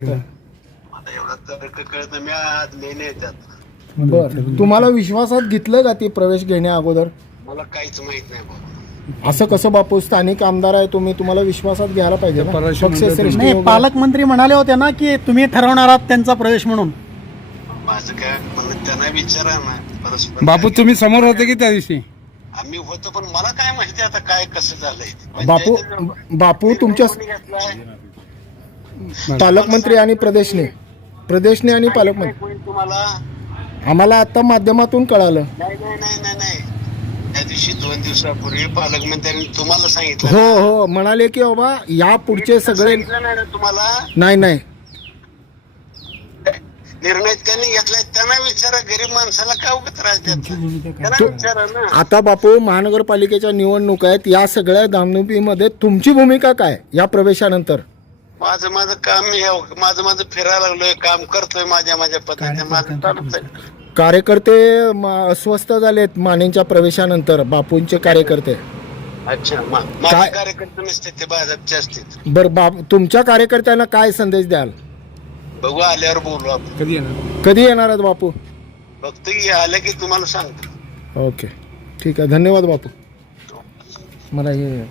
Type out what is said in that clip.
आता एवढा तर्क कळत मी आज लेणे येतात बर. तुम्हाला विश्वासात घेतलं का ते प्रवेश घेण्या अगोदर? मला काहीच माहीत नाही बाबा. असं कसं बापू स्थानिक आमदार आहे तुम्ही तुम्हाला विश्वासात घ्यायला पाहिजे ना? नाही वगैरे. पालकमंत्री म्हणाले होते ना की तुम्ही ठरवणार आहात त्यांचा प्रवेश म्हणून. माझं काय म्हणणं त्यांना विचारा ना परस्पर बापू तुम्ही समोर होते की त्या दिवशी? आम्ही होतो पण मला काय माहिती आता काय कसं झालंय. बापू पंचायतीचं- बापू तुमच्या कोणी घेतलाय? पालकमंत्री आणि प्रदेशने. प्रदेशने आणि पालकमंत्री. तुम्हाला? आम्हाला आता माध्यमातून कळालं. नाही नाही नाही नाही नाही. त्या दिवशी दोन दिवसापूर्वी पालकमंत्र्यांनी तुम्हाला सांगितलं हो हो म्हणाले की बाबा या पुढचे सगळे सांगितलं नाही ना तुम्हाला? नाही नाही. निर्णय त्यांनी घेतलाय त्यांना विचारा गरीब माणसाला का उगत त्रास देत त्यांना विचारा ना. आता बापू महानगरपालिकेच्या निवडणूक आहेत या सगळ्या धामणुकीमध्ये तुमची भूमिका काय या प्रवेशानंतर? माझं माझं काम मी हे- माझं माझं फिरायला लागलोय काम करतोय माझ्या माझ्या पद्धतीने. माझं चालूच आहे कार्यकर्ते म- अस्वस्थ झालेत मानेंच्या प्रवेशानंतर बापूंचे कार्यकर्ते. अच्छा मा- माझे काय- कार्यकर्ते नसते ते भाजपचे असतील बर बाप तुमच्या कार्यकर्त्यांना काय संदेश द्याल? बघू आल्यावर बोलू आपण. कधी येणार? कधी येणार आहेत बापू? बघतो की आलं की तुम्हाला सांगतो. ओके. ठीक आहे धन्यवाद बापू. मला हे